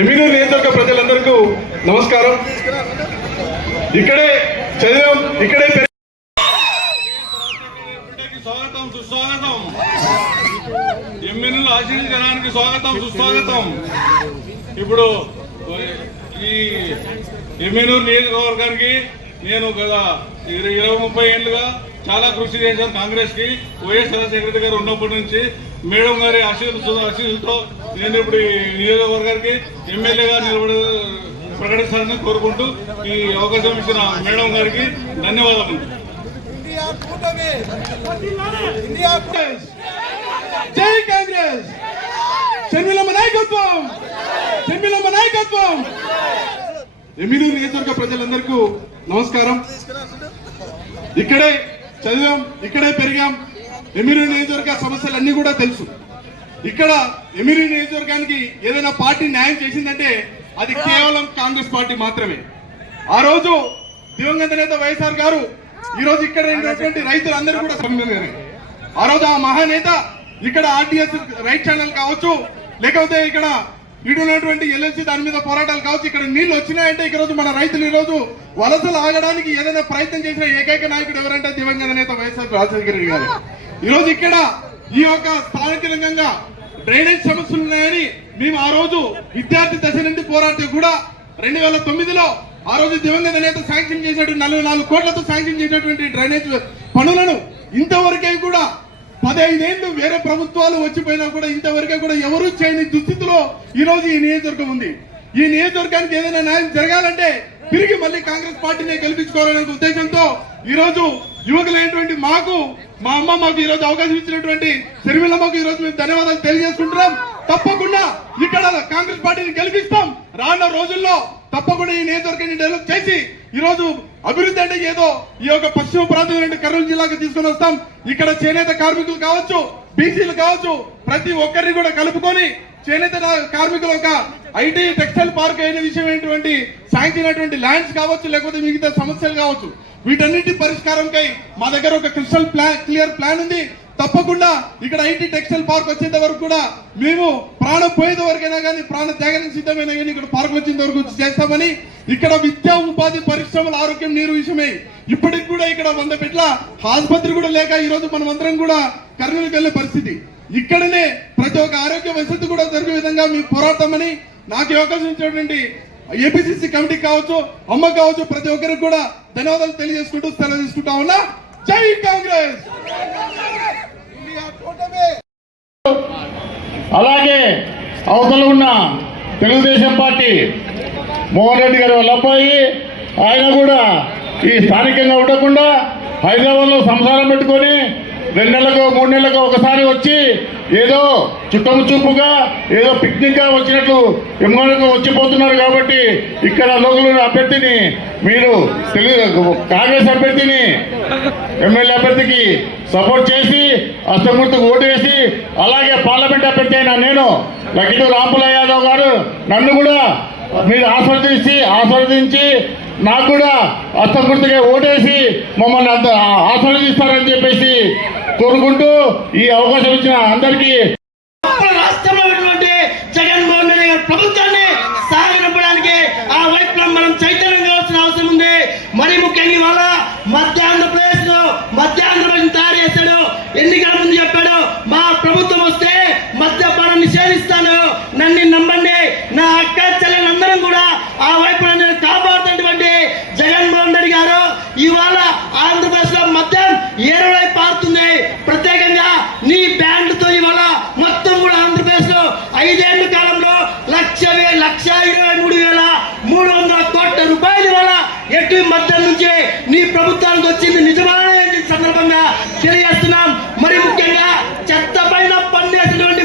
ఎమ్మిగనూరు నియోజకవర్గ ప్రజలందరికీ నమస్కారం. ఇక్కడే చదివాం, ఇక్కడే స్వాగతం సుస్వాగతం. ఎమ్మెల్యేలు ఆశీర్వదించడానికి స్వాగతం సుస్వాగతం. ఇప్పుడు ఈ ఎమ్మెల్యేలు నియోజకవర్గానికి నేను గత 20-30 ఏళ్లుగా చాలా కృషి చేశాను. కాంగ్రెస్ కి వైఎస్ఆర్ సెక్రటరీ గారు ఉన్నప్పటి నుంచి మేడం గారి ఆశీస్సులతో నేను ఇప్పుడు ఈ నియోజకవర్గానికి ఎమ్మెల్యేగా ప్రకటిస్తానని కోరుకుంటూ ఈ అవకాశం ఇచ్చిన మేడం గారికి ధన్యవాదాలు. జై కాంగ్రెస్, షర్మిలమ్మ నాయకత్వం, షర్మిలమ్మ నాయకత్వం. ఎమ్మిగనూరు నియోజకవర్గ ప్రజలందరికీ నమస్కారం. ఇక్కడే చదివాం, ఇక్కడే పెరిగాం. ఎమ్మిగనూరు నియోజకవర్గ సమస్యలన్నీ కూడా తెలుసు. ఇక్కడ ఎమ్మిగనూరు నియోజకవర్గానికి ఏదైనా పార్టీ న్యాయం చేసిందంటే అది కేవలం కాంగ్రెస్ పార్టీ మాత్రమే. ఆ రోజు దివంగత నేత వైఎస్ఆర్ గారు ఈ రోజు ఇక్కడ ఉన్నటువంటి రైతులందరూ కూడా ఆ రోజు ఆ మహానేత ఇక్కడ ఆర్టీఎస్ రైట్ ఛానల్ కావచ్చు, లేకపోతే ఇక్కడ ఇటున్నటువంటి ఎల్ఎల్సి దాని మీద పోరాటాలు కావచ్చు. ఇక్కడ నీళ్లు వచ్చినాయంటే ఈ రోజు మన రైతులు ఈ రోజు వలసలు ఆగడానికి ఏదైనా ప్రయత్నం చేసిన ఏకైక నాయకుడు ఎవరంటే దివంగత నేత వైఎస్ఆర్ రాజశేఖర రెడ్డి గారు. ఈ రోజు ఇక్కడ ఈ యొక్క స్థానికంగా డ్రైనేజ్ సమస్యలు ఉన్నాయని మేము ఆ రోజు విద్యార్థి దశ నుండి పోరాటం కూడా 2009లో ఆ రోజు దివంగత నేత శాంక్షన్ చేసినటువంటి 44 కోట్లతో శాంక్షన్ చేసినటువంటి డ్రైనేజ్ పనులను ఇంతవరకే కూడా 15 ఏళ్లు వేరే ప్రభుత్వాలు వచ్చిపోయినా కూడా ఇంతవరకే కూడా ఎవరూ చేయని దుస్థితిలో ఈ రోజు ఈ నియోజకవర్గం ఉంది. ఈ నియోజకవర్గానికి ఏదైనా న్యాయం జరగాలంటే తిరిగి మళ్ళీ కాంగ్రెస్ పార్టీనే గెలిపించుకోవాలనే ఉద్దేశంతో ఈ రోజు యువకులైనటువంటి మాకు, మా అమ్మ మాకు ఈ రోజు అవకాశం ఇచ్చినటువంటి షర్మిలమ్మకు ఈ రోజు మేము ధన్యవాదాలు తెలియజేసుకుంటున్నాం. తప్పకుండా ఇక్కడ కాంగ్రెస్ పార్టీని గెలిపిస్తాం. రానున్న రోజుల్లో తప్పకుండా ఈ నియోజకవర్గాన్ని డెవలప్ చేసి ఈ రోజు అభివృద్ధి అంటే ఏదో ఈ యొక్క పశ్చిమ ప్రాంతం కర్నూలు జిల్లాకు తీసుకొని వస్తాం. ఇక్కడ చేనేత కార్మికులు కావచ్చు, బీసీలు కావచ్చు, ప్రతి ఒక్కరిని కూడా కలుపుకొని చేనేత కార్మికులు ఒక ఐటీ టెక్స్టైల్ పార్క్ అయిన విషయం ఏంటంటే శాంక్షన్ అయినటువంటి ల్యాండ్స్ కావచ్చు, లేకపోతే మిగతా సమస్యలు కావచ్చు, వీటన్నిటి పరిష్కారంకై మా దగ్గర ఒక క్లియర్ ప్లాన్ ఉంది. తప్పకుండా ఇక్కడ ఐటీ టెక్స్టైల్ పార్క్ వచ్చేంత వరకు కూడా మేము ప్రాణం పోయేంత వరకైనా కానీ, ప్రాణ త్యాగానికి సిద్ధమైనా కానీ ఇక్కడ పార్క్ వచ్చేంత వరకు చేస్తామని, ఇక్కడ విద్యా ఉపాధి పరిశ్రమలు ఆరోగ్యం నీరు విషయమై ఇప్పటికి కూడా ఇక్కడ 100 బెడ్ల ఆసుపత్రి కూడా లేక ఈ రోజు మనం అందరం కూడా కర్నూలుకి వెళ్లే పరిస్థితి. ఇక్కడనే ప్రతి ఒక్క ఆరోగ్య వసతి కూడా జరిగే విధంగా మేము పోరాడతామని నాకు అవకాశం ఇచ్చినటువంటి ఏపీసీసీ కమిటీ కావచ్చు, అమ్మ కావచ్చు, ప్రతి ఒక్కరికి కూడా ధన్యవాదాలు తెలియజేసుకుంటూ సెలవు తీసుకుంటా ఉన్నా. జై కాంగ్రెస్. అలాగే అవతల ఉన్న తెలుగుదేశం పార్టీ మోహన్ రెడ్డి గారు వాళ్ళ అబ్బాయి, ఆయన కూడా ఈ స్థానికంగా ఉండకుండా హైదరాబాద్ లో సంసారం పెట్టుకొని 2 నెలలకు 3 నెలలకు ఒకసారి వచ్చి ఏదో చుట్టము చూపుగా ఏదో పిక్నిక్ గా వచ్చినట్లు ఎమ్మెల్యేకు వచ్చిపోతున్నారు. కాబట్టి ఇక్కడ లోకల్ అభ్యర్థిని మీరు కాంగ్రెస్ అభ్యర్థిని ఎమ్మెల్యే అభ్యర్థికి సపోర్ట్ చేసి అష్టమూర్తికి ఓటు వేసి, అలాగే పార్లమెంట్ అభ్యర్థి అయిన నేను లక్కిటి రాంపుల యాదవ్ గారు నన్ను కూడా మీరు ఆస్వాదించి నాకు కూడా అష్టమూర్తిగా ఓటేసి మమ్మల్ని ఆస్వాదిస్తారని చెప్పేసి కోరుకుంటూ ఈ అవకాశం ఇచ్చిన అందరికీ రాష్ట్రంలో ఉన్నటువంటి జగన్మోహన్ రెడ్డి గారి ప్రభుత్వాన్ని సాగనంపడానికి ఆ వైపులో మనం చైతన్యం కావాల్సిన అవసరం ఉంది. మరి ముఖ్యంగా ఇవాళ మధ్యాంధ్రప్రదేశ్ తయారు చేశాడు. ఎన్నికల ముందు చెప్పాడు, మా ప్రభుత్వం వస్తే మద్యపానం నిషేధిస్తాను, నన్ను నమ్మండి, నా అక్క చెల్లెలందరం కూడా ఆ వైపున నేను కాపాడుతున్నటువంటి జగన్మోహన్ రెడ్డి గారు ఇవాళ ఆంధ్రప్రదేశ్ లో మద్యం ఏరువై పారుతుంది. ప్రత్యేకంగా నీ బ్యాండ్లతో ఇవాళ మొత్తం కూడా ఆంధ్రప్రదేశ్ లో 5 ఏళ్ల కాలంలో 1,23,300 కోట్ల రూపాయలు ఇవాళ ఎటు మద్యం నుంచి నీ ప్రభుత్వానికి వచ్చింది నిజమైన సందర్భంగా తెలియజేస్తున్నాం. మరి ముఖ్యంగా చెత్త పైన పన్నేసినటువంటి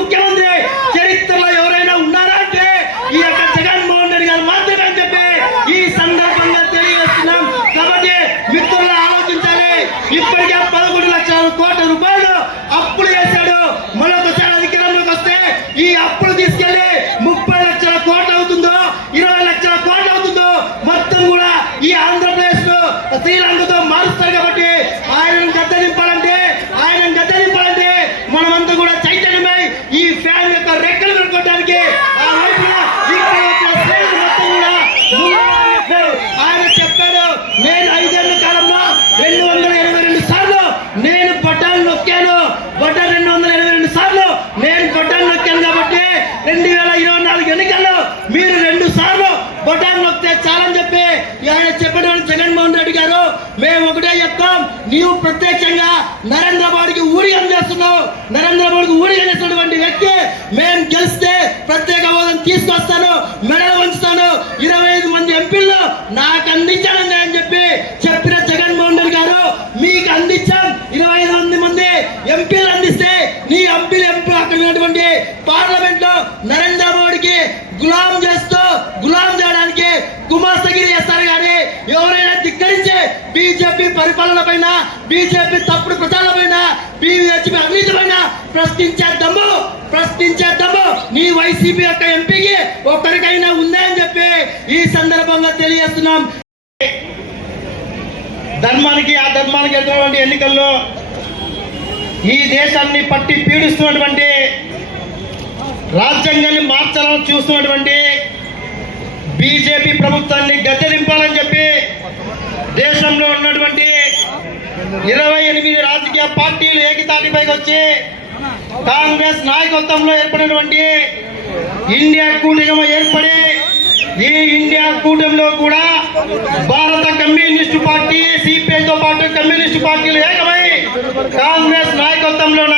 ముఖ్యమంత్రి చరిత్రలో ఎవరైనా ఉన్నారా అంటే ఈ యొక్క జగన్మోహన్ రెడ్డి గారు మాత్రమే అని చెప్పి ఈ సందర్భంగా తెలియజేస్తున్నాం. కాబట్టి మిత్రులు ఆలోచించాలి. ఇప్పటికే 11 లక్షల కోట్ల రూపాయలు అప్పులు చేశాడు. మరొకసారి అధికారంలోకి వస్తే ఈ అప్పులు తీసుకెళ్లి 30 లక్షల కోట్లు అవుతుందో 20 లక్షల కోట్లు అవుతుందో ప్రత్యక్షంగా నరేంద్ర మోడీకి ఊడిగం చేస్తున్నావు. నరేంద్ర మోడీకి ఊడిగం చేస్తున్నటువంటి వ్యక్తి మేము గెలిస్తే ప్రత్యేక హోదాను తీసుకొస్తాను, మెడలు వంచుతాను, 25 మంది ఎంపీలు నాకు అందించాలని అని చెప్పిన జగన్మోహన్ రెడ్డి గారు మీకు అందించాం. 25 మంది ఎంపీలు అందిస్తే నీ ఎంపీలు అక్కడ ఉన్నటువంటి పార్లమెంట్ లో నరేంద్ర మోడీకి గులాం చేయడానికి గుమాస్తగిరి చేస్తారు. కానీ ఎవరైనా ధిక్కరించే బీజేపీ పరిపాలన పైన, బీజేపీ తప్పుడు ప్రచారాల పైన, బీజేపీ అవినీతి పైన ప్రశ్నించే దమ్ము నీ వైసీపీ యొక్క ఎంపీకి ఒక్కరికైనా ఉందా అని చెప్పి ఈ సందర్భంగా తెలియజేస్తున్నాం. ధర్మానికి అధర్మానికి ఎదురైనటువంటి ఎన్నికల్లో ఈ దేశాన్ని పట్టి పీడిస్తున్నటువంటి, రాజ్యాంగాన్ని మార్చాలని చూస్తున్నటువంటి బీజేపీ ప్రభుత్వాన్ని గద్దెదింపాలని చెప్పి దేశంలో ఉన్నటువంటి 28 రాజకీయ పార్టీలు ఏకతాటిపైకి వచ్చి కాంగ్రెస్ నాయకత్వంలో ఏర్పడినటువంటి ఇండియా కూటమి ఏర్పడి, ఈ ఇండియా కూటమిలో కూడా భారత కమ్యూనిస్టు పార్టీ, సిపిఐతో పాటు కమ్యూనిస్టు పార్టీలు ఏకమై కాంగ్రెస్ నాయకత్వంలోన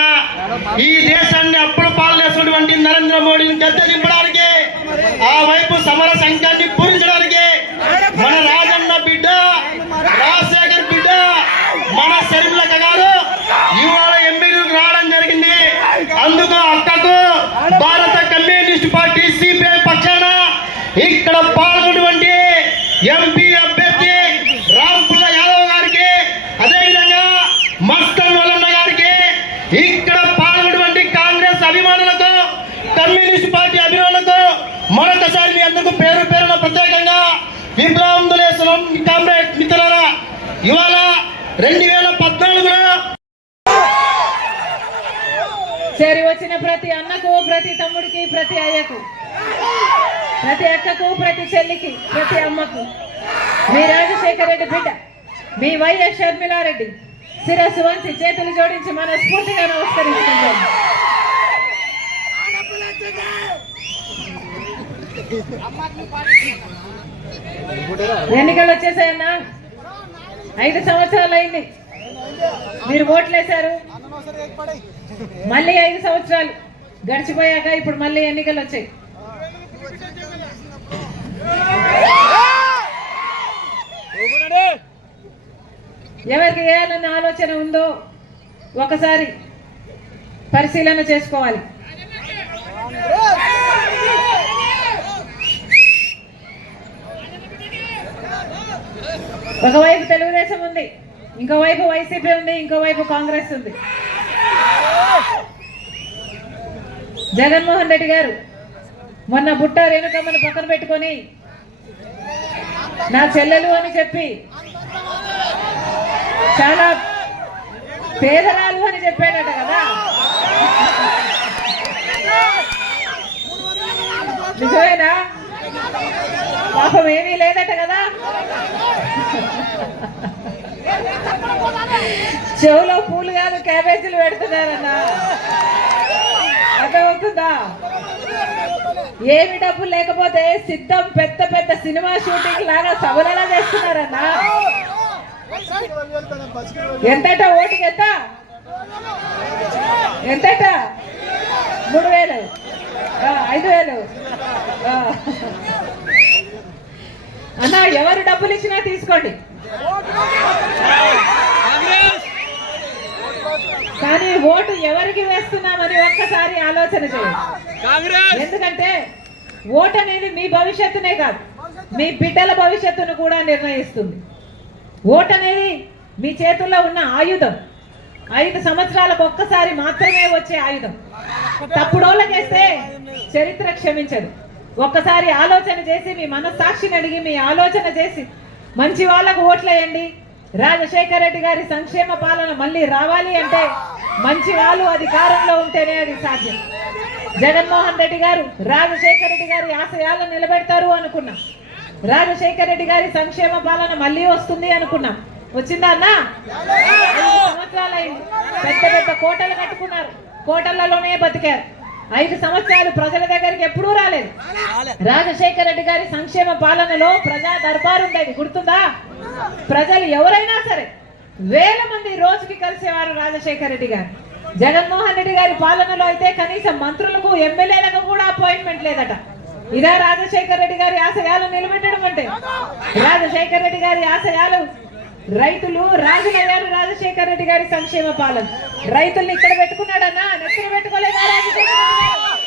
ఈ దేశాన్ని అప్పుడు పాలనేసినటువంటి నరేంద్ర మోడీని గద్దెదింపడానికి, ఆ వైపు సమర సంఘాన్ని పూరించడానికి మన రాజన్న బిడ్డ, రాజశేఖర్ బిడ్డ, మన శర్మిలక్క గారు ఇవాళ ఎంపీలకు రావడం జరిగింది. అందుకు అక్కకు భారత కమ్యూనిస్ట్ పార్టీ సిపిఐ పక్షాన ఇక్కడ పాల్గొన్నటువంటి ఎంపీ అభ్యర్థి రాంపుల్ల యాదవ్ గారికి, అదేవిధంగా మస్తన్ వల్లన్న గారికి, ఇక్కడ పాల్గొన్నటువంటి కాంగ్రెస్ అభిమానులకు, కమ్యూనిస్ట్ పార్టీ అభిమానులకు మరొకసారి మీ అందరికీ పేరు పేరున ప్రత్యేకంగా విప్లవందులేశ్వరం కామ్రేడ్ మిత్రులారా, ఇవాళ 2014లో చేరి వచ్చిన ప్రతి అన్నకు, ప్రతి తమ్ముడికి, ప్రతి అయ్యకు, ప్రతి అక్కకు, ప్రతి చెల్లికి, ప్రతి అమ్మకు మీ రాజశేఖర రెడ్డి బిడ్డ, మీ వైఎస్ షర్మిలారెడ్డి శిరస్సు వంచి చేతులు జోడించి మనస్ఫూర్తిగా నమస్కరిస్తున్నాం. ఎన్నికలు వచ్చేసాయన్నా, 5 సంవత్సరాలు అయింది మీరు ఓట్లేశారు. మళ్ళీ 5 సంవత్సరాలు గడిచిపోయాక ఇప్పుడు మళ్ళీ ఎన్నికలు వచ్చాయి. ఎవరికి వేయాలన్న ఆలోచన ఉందో ఒకసారి పరిశీలన చేసుకోవాలి. ఒకవైపు తెలుగుదేశం ఉంది, ఇంకోవైపు వైసీపీ ఉంది, ఇంకోవైపు కాంగ్రెస్ ఉంది. జగన్మోహన్ రెడ్డి గారు మొన్న బుట్ట రేణుకమ్మను పక్కన పెట్టుకొని నా చెల్లెలు అని చెప్పి చాలా పేదరాలు అని చెప్పాడట కదా, నిజమేనా? పాపం ఏమీ లేదట కదా. చెవులో పూలు కాదు క్యాబేజీలు పెడుతున్నారన్న, అర్థమవుతుందా? ఏమి డబ్బులు లేకపోతే సిద్ధం పెద్ద పెద్ద సినిమా షూటింగ్ లాగా సభలలో చేస్తున్నారన్న. ఎంతట ఓటుకి ఎంత? ఎంతట? 3000, 5000 అన్నా. ఎవరు డబ్బులు ఇచ్చినా తీసుకోండి, కానీ ఓటు ఎవరికి వేస్తున్నామని ఒక్కసారి ఆలోచన చేయండి. ఎందుకంటే ఓటు అనేది మీ భవిష్యత్తునే కాదు, మీ బిడ్డల భవిష్యత్తును కూడా నిర్ణయిస్తుంది. ఓటు అనేది మీ చేతుల్లో ఉన్న ఆయుధం. 5 సంవత్సరాలకు ఒక్కసారి మాత్రమే వచ్చే ఆయుధం. తప్పుడోళ్ళకేస్తే చరిత్ర క్షమించదు. ఒక్కసారి ఆలోచన చేసి, మీ మనస్సాక్షిని అడిగి, మీ ఆలోచన చేసి మంచి వాళ్ళకు ఓట్లేయండి. రాజశేఖర రెడ్డి గారి సంక్షేమ పాలన మళ్ళీ రావాలి అంటే మంచి వాళ్ళు అధికారంలో ఉంటేనే అది సాధ్యం. జగన్మోహన్ రెడ్డి గారు రాజశేఖర రెడ్డి గారి ఆశయాలను నిలబెడతారు అనుకున్నాం. రాజశేఖర రెడ్డి గారి సంక్షేమ పాలన మళ్ళీ వస్తుంది అనుకున్నాం. వచ్చిందా అన్నా? 5 సంవత్సరాలైంది. పెద్ద పెద్ద కోటలు కట్టుకున్నారు, కోటలలోనే బతికారు. 5 సంవత్సరాలు ప్రజల దగ్గరికి ఎప్పుడూ రాలేదు. రాజశేఖర రెడ్డి గారి సంక్షేమ పాలనలో ప్రజా దర్బారు ఉండేది, గుర్తుందా? ప్రజలు ఎవరైనా సరే వేల మంది రోజుకి కలిసేవారు రాజశేఖర రెడ్డి గారు. జగన్మోహన్ రెడ్డి గారి పాలనలో అయితే కనీసం మంత్రులకు ఎమ్మెల్యేలకు కూడా అపాయింట్మెంట్ లేదట. ఇదే రాజశేఖర రెడ్డి గారి ఆశయాలు నిలబెట్టడం అంటే. రాజశేఖర రెడ్డి గారి ఆశయాలు రైతులు రాజులయ్యారు. రాజశేఖర రెడ్డి గారి సంక్షేమ పాలన రైతుల్ని ఇక్కడ పెట్టుకున్నాడన్నా, నెత్తులు పెట్టుకోలేదా రాజశేఖర రెడ్డి గారు?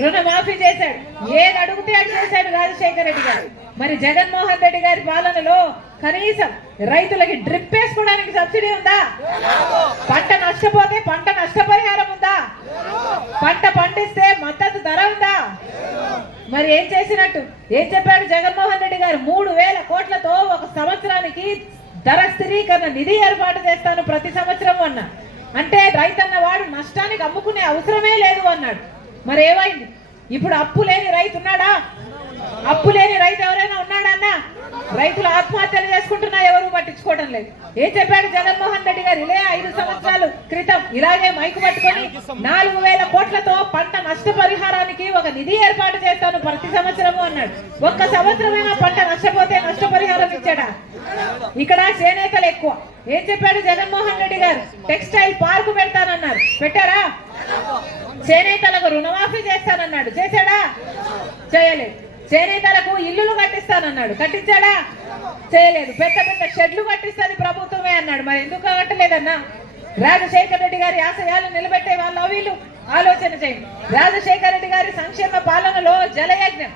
రుణమాఫీ చేశాడు, ఏది అడుగుతే అది చేశాడు రాజశేఖర రెడ్డి గారు. మరి జగన్మోహన్ రెడ్డి గారి పాలనలో కనీసం రైతులకి డ్రిప్ వేసుకోవడానికి సబ్సిడీ ఉందా? పంట నష్టపోతే పంట నష్టపరిహారం ఉందా? పంట పండిస్తే మద్దతు ధర ఉందా? మరి ఏం చేసినట్టు? ఏం చెప్పాడు జగన్మోహన్ రెడ్డి గారు? 3,000 కోట్లతో ఒక సంవత్సరానికి ధర స్థిరీకరణ నిధి ఏర్పాటు చేస్తాను ప్రతి సంవత్సరం అన్నా. అంటే రైతన్న వాడు నష్టానికి అమ్ముకునే అవసరమే లేదు అన్నాడు. మరి ఏమైంది? ఇప్పుడు అప్పు లేని రైతు ఉన్నాడా? అప్పు లేని రైతు ఎవరైనా ఉన్నాడా అన్న? రైతులు ఆత్మహత్యలు చేసుకుంటున్నా ఎవరు పట్టించుకోవడం లేదు. ఏం చెప్పాడు జగన్మోహన్ రెడ్డి గారు? ఇలే 5 సంవత్సరాల క్రితం ఇలాగే మైకు పట్టుకొని 4,000 కోట్లతో పంట నష్టపరిహారానికి ఒక నిధి ఏర్పాటు చేస్తాను ప్రతి సంవత్సరము అన్నాడు. ఒక్క సంవత్సరమైనా పంట నష్టపోతే నష్టపరిహారం ఇచ్చాడా? ఇక్కడ చేనేతలు ఎక్కువ. ఏం చెప్పాడు జగన్మోహన్ రెడ్డి గారు? టెక్స్టైల్ పార్కు పెడతానన్నారు, పెట్టారా? చేనేతలకు రుణమాఫీ చేస్తానన్నాడు, చేశాడా? చేయలేదు. చేనేతలకు ఇల్లులు కట్టిస్తానన్నాడు, కట్టించాడా? చేయలేదు. పెద్ద పెద్ద షెడ్లు కట్టిస్తుంది ప్రభుత్వమే అన్నాడు, మరి ఎందుకు కట్టలేదన్నా? రాజశేఖర రెడ్డి గారి ఆశయాలు నిలబెట్టే వాళ్ళు వీళ్ళు ఆలోచన చేయండి. రాజశేఖర రెడ్డి గారి సంక్షేమ పాలనలో జలయజ్ఞం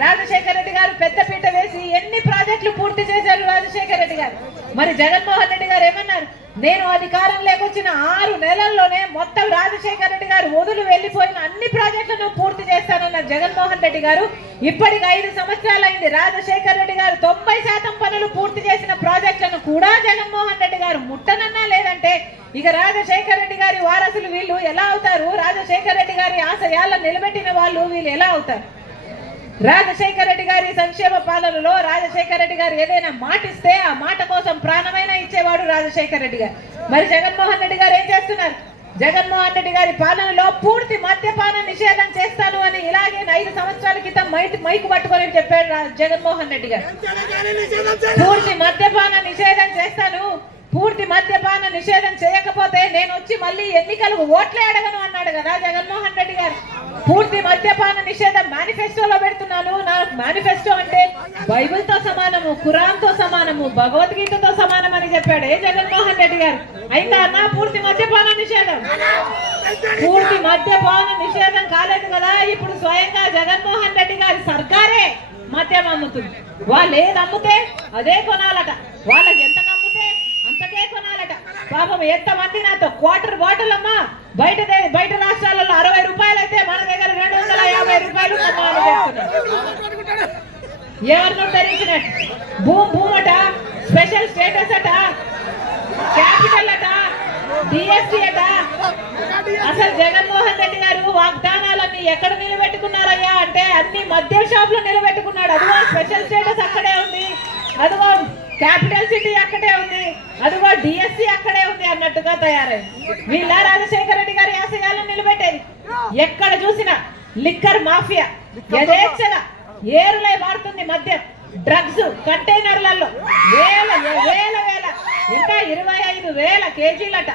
రాజశేఖర రెడ్డి గారు పెద్దపీట వేసి ఎన్ని ప్రాజెక్టులు పూర్తి చేశారు రాజశేఖర రెడ్డి గారు. మరి జగన్మోహన్ రెడ్డి గారు ఏమన్నారు? నేను అధికారం లేకొచ్చిన 6 నెలల్లోనే మొత్తం రాజశేఖర రెడ్డి గారు వదులు వెళ్లిపోయిన అన్ని ప్రాజెక్టులను పూర్తి చేస్తానన్నారు జగన్మోహన్ రెడ్డి గారు. ఇప్పటికి 5 సంవత్సరాలైంది. రాజశేఖర రెడ్డి గారు 90% పనులు పూర్తి చేసిన ప్రాజెక్టులను కూడా జగన్మోహన్ రెడ్డి గారు ముట్టనన్నా లేదంటే ఇక రాజశేఖర రెడ్డి గారి వారసులు వీళ్ళు ఎలా అవుతారు? రాజశేఖర రెడ్డి గారి ఆశయాలను నిలబెట్టిన వాళ్ళు వీళ్ళు ఎలా అవుతారు? రాజశేఖర రెడ్డి గారి సంక్షేమ పాలనలో రాజశేఖర రెడ్డి గారు ఏదైనా మాటిస్తే ఆ మాట కోసం ప్రాణమైనా ఇచ్చేవాడు రాజశేఖర రెడ్డి గారు. మరి జగన్మోహన్ రెడ్డి గారు ఏం చేస్తున్నారు? జగన్మోహన్ రెడ్డి గారి పాలనలో పూర్తి మద్యపాన నిషేధం చేస్తాను అని ఇలాగే 5 సంవత్సరాల క్రితం మైకు పట్టుకొని చెప్పాడు జగన్మోహన్ రెడ్డి గారు. పూర్తి మద్యపాన నిషేధం చేస్తాను, పూర్తి మద్యపాన నిషేధం చేయకపోతే నేను వచ్చి మళ్ళీ ఎన్నికలకు ఓట్లే అడగను అన్నాడు కదా జగన్మోహన్ రెడ్డి గారు. పూర్తి మద్యపాన నిషేధం మేనిఫెస్టోలో పెడుతున్నాను. నా మేనిఫెస్టో అంటే బైబిల్ తో సమానము, ఖురాన్ తో సమానము, భగవద్గీతతో సమానం అని చెప్పాడు ఏ జగన్మోహన్ రెడ్డి గారు. అయితే అన్న పూర్తి మద్యపాన నిషేధం, పూర్తి మద్యపాన నిషేధం కాలేదు కదా. ఇప్పుడు స్వయంగా జగన్మోహన్ రెడ్డి గారి సర్కారే మద్యం అమ్ముతుంది. వాళ్ళు ఏది అమ్ముతే అదే కొనాలట, వాళ్ళకి ఎంత అమ్ముతే అంతకే కొనాలట. పాపం ఎంతమంది నాతో క్వార్టర్ బాటిల్ అమ్మా బయట రాష్ట్రాలలో 60 రూపాయలు అయితే మన దగ్గర 250 రూపాయలు కొనాలని చెప్తున్నారు. ఎవరినో ధరించినట్టు భూమట, స్పెషల్ స్టేటస్ అట, క్యాపిటల్ అట, డిఎస్టీ అట. అసలు జగన్మోహన్ రెడ్డి గారు వాగ్దానాలన్నీ ఎక్కడ నిలబెట్టుకున్నారయ్యా అంటే అన్ని మద్యం షాప్ లో నిలబెట్టుకున్నాడు. అదిగో స్పెషల్ స్టేటస్ అక్కడే ఉంది, అదిగో క్యాపిటల్ సిటీ అక్కడే ఉంది, అదిగో డిఎస్సి అక్కడే ఉంది అన్నట్టుగా తయారైంది. వీళ్ళ రాజశేఖర రెడ్డి గారి ఆశయాలను నిలబెట్టేది. ఎక్కడ చూసినా లిక్కర్ మాఫియా యథేచ్ఛగా ఏరులై మారుతుంది. మద్యం, డ్రగ్స్ కంటైనర్లలో వేల ఇంకా 25,000 కేజీలట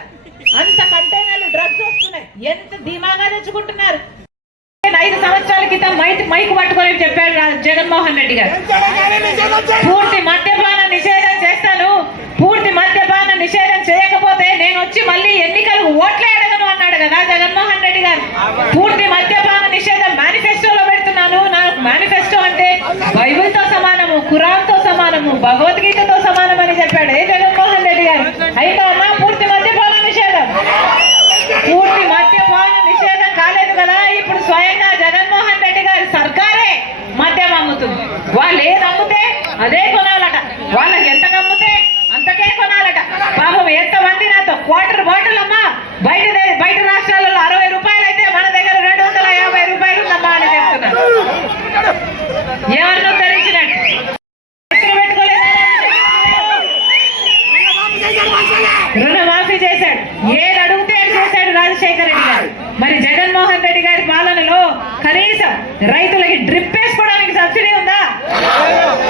అంత కంటైనర్లు డ్రగ్స్ వస్తున్నాయి. ఎంత ధీమాగా తెచ్చుకుంటున్నారు. 5 సంవత్సరాల క్రితం మైకు పట్టుకొని చెప్పాడు జగన్మోహన్ రెడ్డి గారు. పూర్తి మద్యపాన నిషేధం చేస్తాను, పూర్తి మద్యపాన నిషేధం చేయకపోతే నేను వచ్చి మళ్ళీ ఎన్నికలకు ఓట్లే అడగను అన్నాడు కదా జగన్మోహన్ రెడ్డి గారు. పూర్తి మద్యపాన నిషేధం మేనిఫెస్టోలో పెడుతున్నాను. నా మేనిఫెస్టో అంటే బైబిల్ తో సమానము, ఖురాన్ తో సమానము, భగవద్గీతతో సమానం అని చెప్పాడు ఏ జగన్మోహన్ రెడ్డి గారు. అయితే అన్నా పూర్తి మద్యపాన నిషేధం, పూర్తి మద్యపాన నిషేధం కాలేదు కదా. ఇప్పుడు స్వయంగా జగన్మోహన్ రెడ్డి గారి సర్కారే మద్యం అమ్ముతుంది. వాళ్ళు ఏది అమ్ముతే అదే కొనాలట, వాళ్ళకి ఎంత అమ్ముతే అంతకే కొనాలట. పాపం ఎంతమంది నాతో క్వార్టర్ బాటిల్ అమ్మా బయట రాష్ట్రాలలో 60 రూపాయలు అయితే మన దగ్గర 250 రూపాయలు ఉందమ్మా అని చెప్తున్నారు. ఎవరినో ధరించినట్టు రుణమాఫీ చేశాడు, ఏది అడిగితే చేశాడు రాజశేఖర రెడ్డి గారు. మరి జగన్మోహన్ రెడ్డి గారి పాలనలో కనీసం రైతులకి డ్రిప్ వేసుకోవడానికి సబ్సిడీ ఉందా?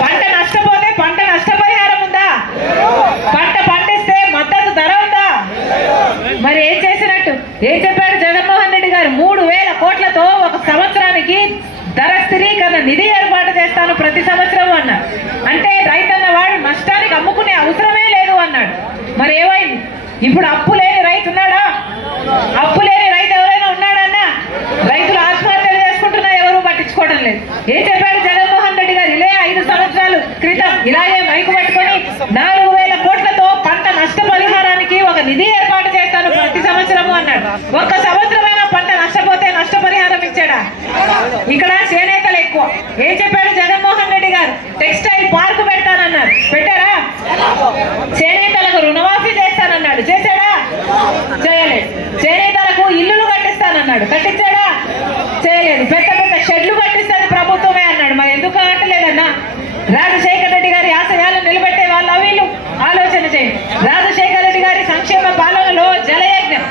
పంట నష్టపోతే పంట నష్టపరిహారం ఉందా? ధర స్థిరీకరణ నిధి ఏర్పాటు చేస్తాను ప్రతి సంవత్సరం అన్నాడు. అంటే రైతన్న వాడు నష్టానికి అమ్ముకునే అవసరమే లేదు అన్నాడు. మరి ఏమైంది? ఇప్పుడు అప్పు లేని రైతు ఉన్నాడా? అప్పు లేని రైతు ఎవరైనా ఉన్నాడన్నా? రైతులు ఆత్మహత్యలు చేసుకుంటున్నా ఎవరు పట్టించుకోవడం లేదు. ఏం చెప్పాడు జగన్మోహన్ రెడ్డి గారు? ఇలే 5 సంవత్సరాల క్రితం ఇలాగే మైకు పట్టుకొని 4,000 కోట్లతో పంట నష్టపరిహారానికి ఒక నిధి ఏర్పాటు చేస్తాను ప్రతి సంవత్సరము అన్నాడు. ఒక్క సంవత్సరమైనా పంట నష్టపోతే నష్టపరిహారం ఇచ్చాడా? ఇక్కడ చేనేతలు ఎక్కువ. ఏం చెప్పాడు జగన్మోహన్ రెడ్డి గారు? టెక్స్టైల్ పార్క్ పెడతానన్నాడు. పెట్టారా? చేనేతలకు రుణమాఫీ చేస్తానన్నాడు. చేశాడా? చేయలేదు. చేనేతలకు ఇల్లులు కట్టిస్తానన్నాడు. కట్టించాడా? చేయలేదు. పెద్ద పెద్ద షెడ్లు కట్టిస్తుంది ప్రభుత్వమే అన్నాడు. మరి ఎందుకు కట్టలేదన్నా? రాజశేఖర రెడ్డి గారి ఆశయాలను నిలబెట్టే వాళ్ళు వీళ్ళు ఆలోచన చేయండి. రాజశేఖర రెడ్డి గారి సంక్షేమ పాలనలో జలయజ్ఞం,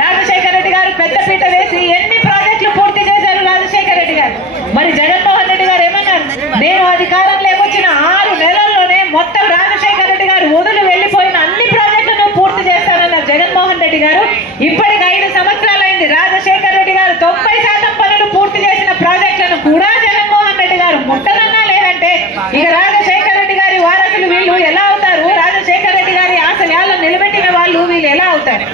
రాజశేఖర రెడ్డి గారు పెద్దపీట వేసి ఎన్ని ప్రాజెక్టులు పూర్తి చేశారు రాజశేఖర రెడ్డి గారు. మరి జగన్మోహన్ రెడ్డి గారు ఏమన్నారు? నేను అధికారంలోకి వచ్చిన 6 నెలల్లోనే మొత్తం రాజశేఖర రెడ్డి గారు వదిలి వెళ్లిపోయిన అన్ని ప్రాజెక్టులను పూర్తి చేస్తానన్నారు జగన్మోహన్ రెడ్డి గారు. ఇప్పటికి 5 సంవత్సరాలైంది. రాజశేఖర రెడ్డి గారు 90% పనులు పూర్తి చేసిన ప్రాజెక్టులను కూడా జగన్మోహన్ రెడ్డి గారు ముట్టనన్నా లేదంటే ఇక రాజశేఖర రెడ్డి గారి వారసులు వీళ్ళు ఎలా అవుతారు? రాజశేఖర రెడ్డి గారి ఆశయాలను నిలబెట్టిన వాళ్ళు వీళ్ళు ఎలా అవుతారు?